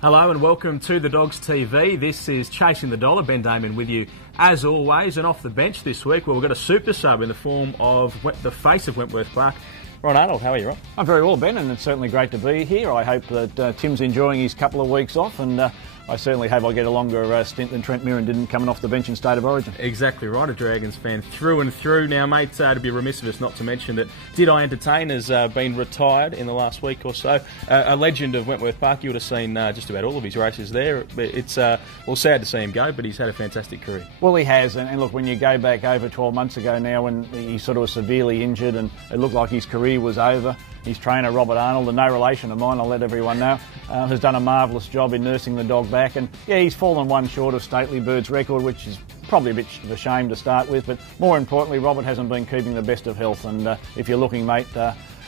Hello and welcome to the Dogs TV. This is Chasing the Dollar. Ben Damon with you as always. And off the bench this week, well, we've got a super sub in the form of the face of Wentworth Park, Ron Arnold. How are you, Ron? I'm very well, Ben, and it's certainly great to be here. I hope that Tim's enjoying his couple of weeks off, and I certainly hope I get a longer stint than Trent Mirren didn't coming off the bench in State of Origin. Exactly right, a Dragons fan through and through. Now, mate, to be remiss of us not to mention that Did I Entertain has been retired in the last week or so. A legend of Wentworth Park. You would have seen just about all of his races there. It's sad to see him go, but he's had a fantastic career. Well, he has, and look, when you go back over 12 months ago now when he sort of was severely injured and it looked like his career was over, his trainer, Robert Arnold, and no relation of mine, I'll let everyone know, has done a marvellous job in nursing the dog back. And yeah, he's fallen one short of Stately Bird's record, which is probably a bit of a shame to start with. But more importantly, Robert hasn't been keeping the best of health. And if you're looking, mate,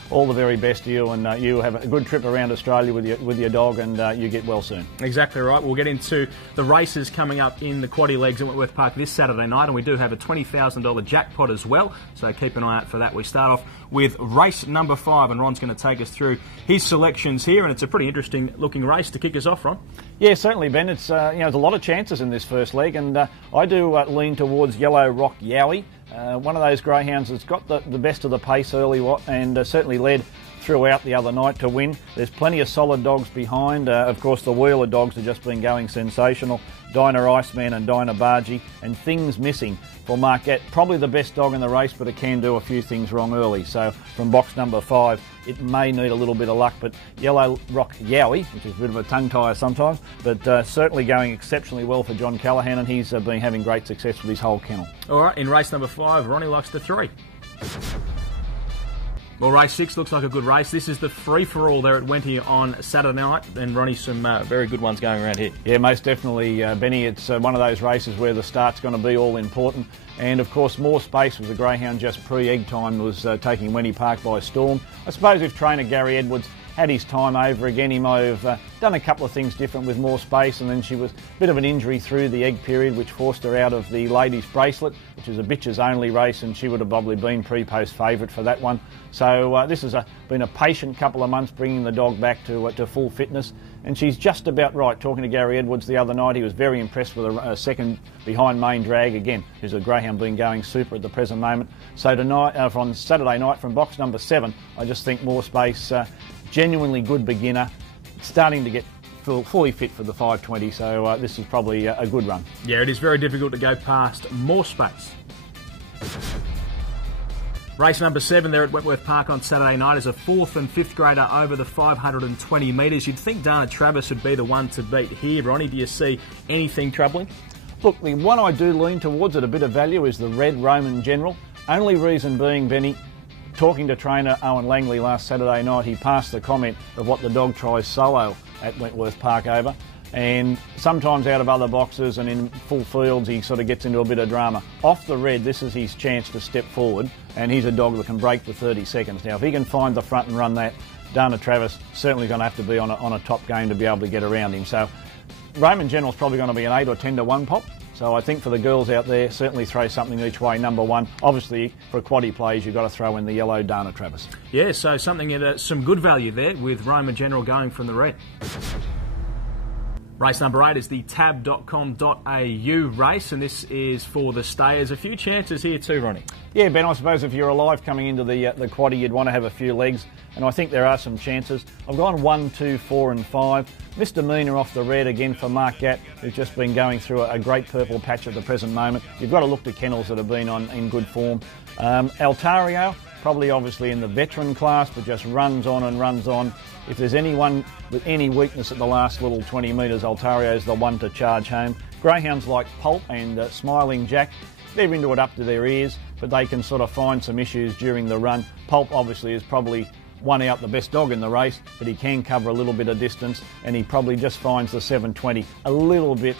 all the very best to you, and you have a good trip around Australia with your dog, and you get well soon. Exactly right. We'll get into the races coming up in the Quaddy Legs at Wentworth Park this Saturday night, and we do have a $20,000 jackpot as well, so keep an eye out for that. We start off with race number 5, and Ron's going to take us through his selections here, and it's a pretty interesting looking race to kick us off, Ron. Yeah, certainly, Ben. It's there's a lot of chances in this first leg, and I do lean towards Yellow Rock Yowie. One of those greyhounds that's got the best of the pace early and certainly led throughout the other night to win. There's plenty of solid dogs behind. Of course, the Wheeler dogs have just been going sensational. Dinah Iceman and Dinah Bargee, and things missing for Marquette. Probably the best dog in the race, but it can do a few things wrong early. So from box number 5, it may need a little bit of luck, but Yellow Rock Yowie, which is a bit of a tongue tire sometimes, but certainly going exceptionally well for John Callaghan, and he's been having great success with his whole kennel. All right, in race number 5, Ronnie likes the 3. Well, race 6 looks like a good race. This is the free-for-all there at Wenty on Saturday night, and Ronnie, some very good ones going around here. Yeah, most definitely, Benny. It's one of those races where the start's going to be all important. And, of course, More Space was a greyhound just pre-egg time, was taking Wenty Park by storm. I suppose if trainer Gary Edwards had his time over again, he might have done a couple of things different with More Space, and then she was a bit of an injury through the egg period, which forced her out of the ladies' bracelet, which is a bitches only race, and she would have probably been pre-post favourite for that one. So this has been a patient couple of months bringing the dog back to full fitness, and she's just about right. Talking to Gary Edwards the other night, he was very impressed with a second behind Main Drag again, who's a greyhound been going super at the present moment. So tonight, on Saturday night from box number 7, I just think More Space, genuinely good beginner, starting to get fully fit for the 520, so this is probably a good run. Yeah, it is very difficult to go past More Space. Race number 7 there at Wentworth Park on Saturday night is a 4th and 5th grader over the 520 metres. You'd think Dana Travis would be the one to beat here. Ronnie, do you see anything troubling? Look, the one I do lean towards at a bit of value is the Red Roman General. Only reason being, Benny, talking to trainer Owen Langley last Saturday night, he passed the comment of what the dog tries solo at Wentworth Park over. And sometimes out of other boxes and in full fields, he sort of gets into a bit of drama. Off the red, this is his chance to step forward, and he's a dog that can break the 30 seconds. Now, if he can find the front and run that, Dana Travis certainly going to have to be on a top game to be able to get around him. So Roman General's probably going to be an 8 or 10 to 1 pop. So I think for the girls out there, certainly throw something each way. Number 1, obviously for quaddy plays, you've got to throw in the yellow Dana Travis. Yeah, so something at some good value there with Roman General going from the red. Race number 8 is the tab.com.au race, and this is for the stayers. A few chances here too, Ronnie. Yeah, Ben, I suppose if you're alive coming into the quaddy, you'd want to have a few legs, and I think there are some chances. I've gone 1, 2, 4 and 5. Misdemeanor off the red again for Marquette, who's just been going through a great purple patch at the present moment. You've got to look to kennels that have been in good form. Altario, probably obviously in the veteran class, but just runs on and runs on. If there's anyone with any weakness at the last little 20 metres, Altario's the one to charge home. Greyhounds like Pulp and Smiling Jack, they're into it up to their ears, but they can sort of find some issues during the run. Pulp obviously is probably won out the best dog in the race, but he can cover a little bit of distance, and he probably just finds the 720 a little bit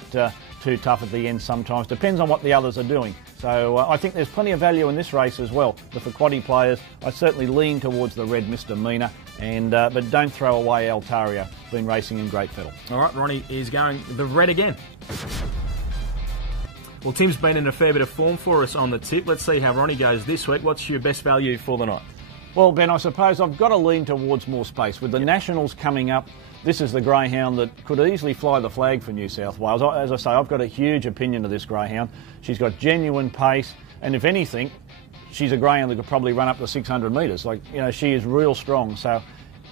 too tough at the end sometimes. Depends on what the others are doing. So I think there's plenty of value in this race as well. But for quaddie players, I certainly lean towards the red Misdemeanor, but don't throw away Altaria, been racing in great fettle. All right, Ronnie is going the red again. Well, Tim's been in a fair bit of form for us on the tip. Let's see how Ronnie goes this week. What's your best value for the night? Well, Ben, I suppose I've got to lean towards more space. With the Nationals coming up, this is the greyhound that could easily fly the flag for New South Wales. As I say, I've got a huge opinion of this greyhound. She's got genuine pace, and if anything, she's a greyhound that could probably run up to 600 metres. Like, you know, she is real strong. So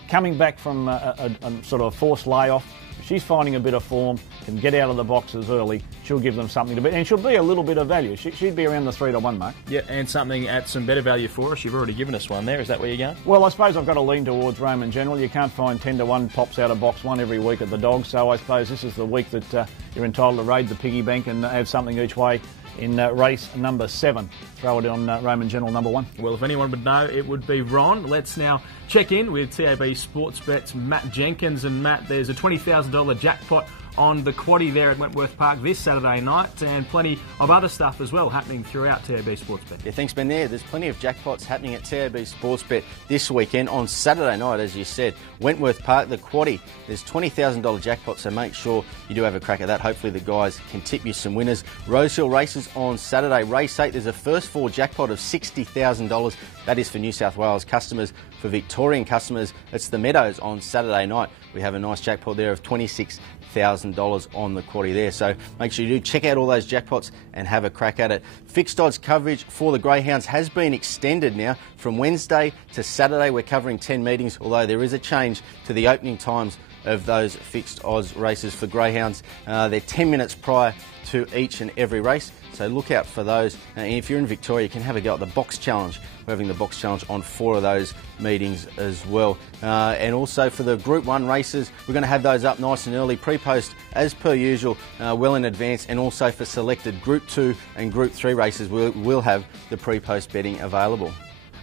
coming back from a sort of forced layoff, she's finding a bit of form, can get out of the boxes early. She'll give them something to bet, and she'll be a little bit of value. She'd be around the 3-1 mark. Yeah, and something at some better value for us. You've already given us one there. Is that where you're going? Well, I suppose I've got to lean towards Roman General. You can't find 10-1 pops out of box 1 every week at the Dogs, so I suppose this is the week that you're entitled to raid the piggy bank and have something each way in race number 7. Throw it on Roman General number 1. Well, if anyone would know, it would be Ron. Let's now check in with TAB Sportsbet's Matt Jenkins. And Matt, there's a $20,000 jackpot on the quaddie there at Wentworth Park this Saturday night, and plenty of other stuff as well happening throughout TAB Sportsbet. Yeah, thanks, Ben. There's plenty of jackpots happening at TAB Sportsbet this weekend. On Saturday night, as you said, Wentworth Park, the quaddie, there's $20,000 jackpot, so make sure you do have a crack at that. Hopefully the guys can tip you some winners. Rosehill races on Saturday. Race 8, there's a first 4 jackpot of $60,000. That is for New South Wales customers. For Victorian customers, it's the Meadows on Saturday night. We have a nice jackpot there of $26,000 on the quaddie there. So make sure you do check out all those jackpots and have a crack at it. Fixed odds coverage for the Greyhounds has been extended now from Wednesday to Saturday. We're covering 10 meetings, although there is a change to the opening times of those fixed odds races for Greyhounds. They're 10 minutes prior to each and every race, so look out for those. If you're in Victoria, you can have a go at the box challenge. We're having the box challenge on 4 of those meetings as well. And also for the Group 1 races, we're going to have those up nice and early, pre-post as per usual, well in advance. And also for selected Group 2 and Group 3 races, we'll have the pre-post betting available.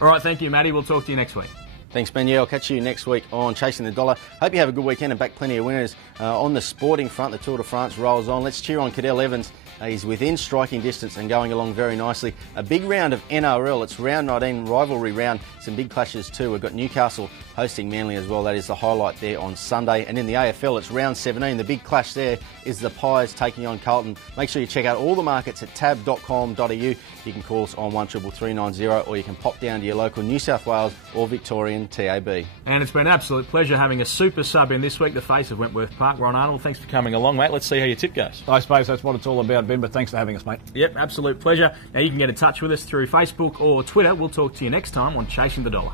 All right, thank you, Matty. We'll talk to you next week. Thanks, Ben. Yeah, I'll catch you next week on Chasing the Dollar. Hope you have a good weekend and back plenty of winners. On the sporting front, the Tour de France rolls on. Let's cheer on Cadell Evans. He's within striking distance and going along very nicely. A big round of NRL. It's round 19, rivalry round. Some big clashes too. We've got Newcastle hosting Manly as well. That is the highlight there on Sunday. And in the AFL, it's round 17. The big clash there is the Pies taking on Carlton. Make sure you check out all the markets at tab.com.au. You can call us on 133390, or you can pop down to your local New South Wales or Victorian TAB. And it's been an absolute pleasure having a super sub in this week, the face of Wentworth Park, Ron Arnold. Thanks for coming along, mate. Let's see how your tip goes. I suppose that's what it's all about, Ben, but thanks for having us, mate. Yep, absolute pleasure. Now you can get in touch with us through Facebook or Twitter. We'll talk to you next time on Chasing the Dollar.